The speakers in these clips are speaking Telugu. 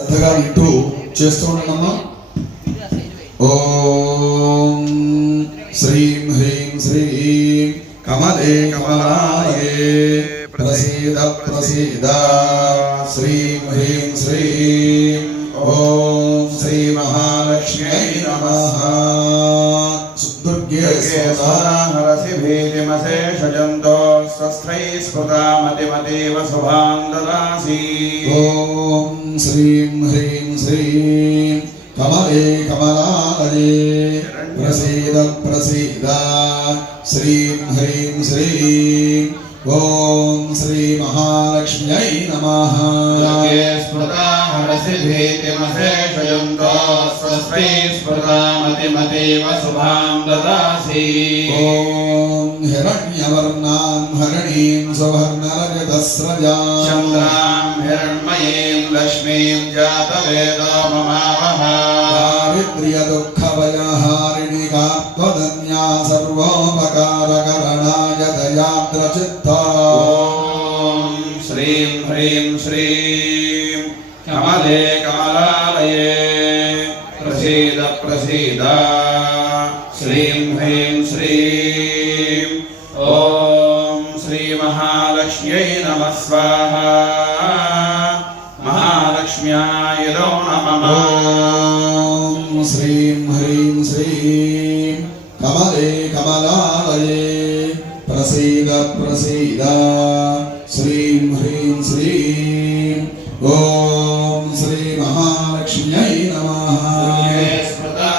శ్రద్ధగా వింటూ చేస్తూ ఉండమ్మా ఓం శ్రీం హ్రీం శ్రీం కమలే కమలాయే ప్రసీద ప్రసీద. శ్రీం హ్రీం శ్రీం ఓం శ్రీ మహాలక్ష్మ్యై నమః. స్వస్థై స్ఫుతా మతిమతీవ శుభాం దదాసి. ఓం శ్రీం హ్రీం శ్రీం. కమలే కమలాలయే ప్రసీద ప్రసీద. శ్రీం హ్రీం శ్రీం. ఓం శ్రీ మహాలక్ష్మ్యై నమః. దుర్గే స్ఫుతా హరసి భీతిమశేషజంతో స్వస్థై స్ఫుతా మతిమతీవ శుభాం దదాసి. ఓం హిరణ్యవర్ణాం హరణీం సువర్ణరజతస్రజాం చంద్రాం హిరణ్మయీం లక్ష్మీం జాతవేదో మమావహ దారిద్ర్యదుఃఖభయహారిణి కాత్వదన్యా సర్వోపకారకరణాయ దయాద్రచిత్తా ఓం శ్రీం హ్రీం శ్రీం కమలే కమలాలయే నమ ఓం శ్రీం హ్రీం శ్రీం కమలే కమలాలయే ప్రసీద ప్రసీద శ్రీం హ్రీం శ్రీం ఓం శ్రీ మహాలక్ష్మ్యై నమః స్మృతా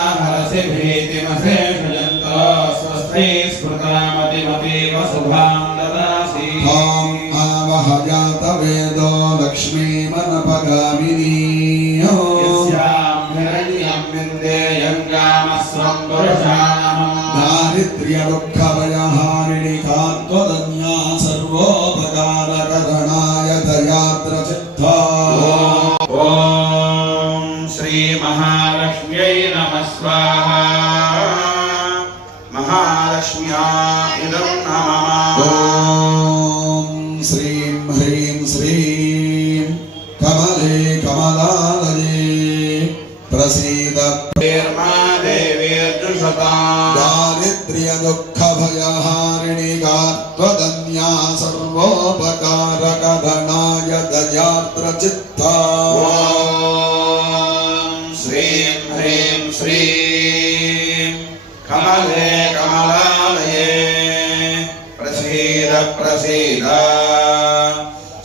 కామస్వం పురుషాణం దారిద్ర్యదుఃఖభయహారిణి కాత్వదన్యా సర్వోపకారకరణాయ దయాద్రచిత్తా ఓం శ్రీ మహాలక్ష్మ్యై నమ స్వాహ మహాలక్ష్మ్యా ఇదం నమః ఓం శ్రీం హ్రీం శ్రీం కమలే కమలాలయే ప్రసీద నిర్మా దేవీర్జుషతా దారిద్ర్యదుఃఖభయహారిణి కాత్వదన్యా సర్వోపకారకరణాయ దయాద్రచిత్తా ఓం శ్రీం హ్రీం శ్రీం కమలే కమలాలయే ప్రసీద ప్రసీద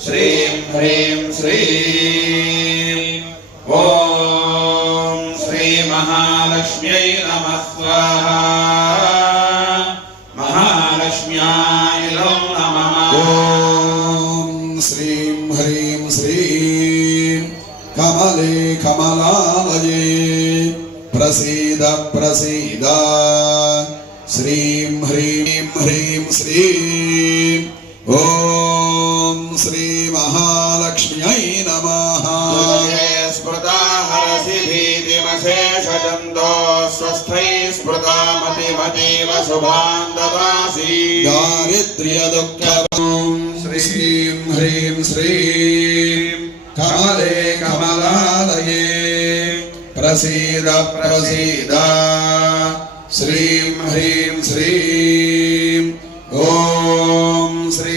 శ్రీం హ్రీం మహాలక్ష్మ్యై నమ. స్వాహ మహాలక్ష్మ్యాయ నమః. ఓం శ్రీం హ్రీం శ్రీం కమలే కమలాలయే. ప్రసీద ప్రసీద. శ్రీం హ్రీం హ్రీం శ్రీం. ఓం భీతిమశేషజంతో స్వస్థై స్మృతా మతిమతీవ శుభాం దదాసి దారిద్ర్యదుఃఖం శ్రీం హ్రీం శ్రీం కమలే కమలాలయే ప్రసీద ప్రసీద శ్రీం హ్రీం శ్రీం ఓం శ్రీ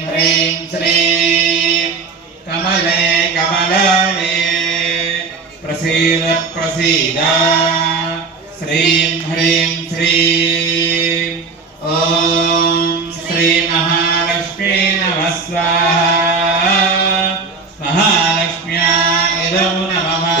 శ్రీం హ్రీం శ్రీం. కమలే కమలాలే ప్రసీద ప్రసీద. శ్రీం హ్రీం శ్రీం. ఓం శ్రీ మహాలక్ష్మీ నమ స్వాహ. మహాలక్ష్మ్యా ఇదం నమః.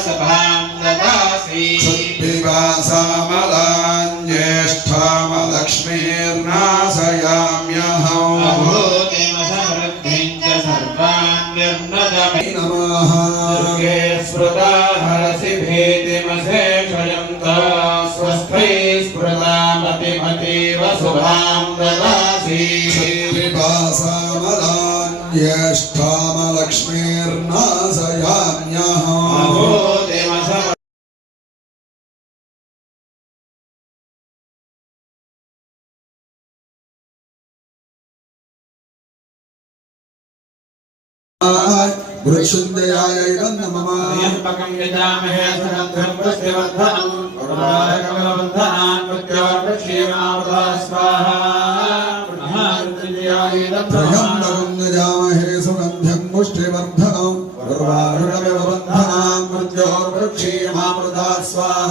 सभां ददासि क्षुद्विवासामलान्येष्ठामलक्ष्मीर्नाशयाम्यहम् अभूतिमसमृद्धिं च सर्वान् निर्नदमे नमः दुर्गे स्मृता हरसि भीतिमशेषयन्ता स्वस्थै स्मृता मतिमतीव शुभां ददासि क्षुद्विवासामलान्येष्ठामलक्ष्मीर्नाशयाम्यहम् अभूतिमसमृद्धिं गुरुशुद्धयाय इदं नमः त्र्यम्बकं यजामहे सुगन्धं पुष्टिवर्धनम् उर्वारुकमलबन्धनान् मृत्योर्वक्षीमावृता स्वाहा महारुद्रजयायुधं त्र्यम्बकं यजामहे सुगन्ध्यं पुष्टिवर्धनम् उर्वारुकमिव बन्धनान् मृत्योर्वृक्षीमामृता स्वाहा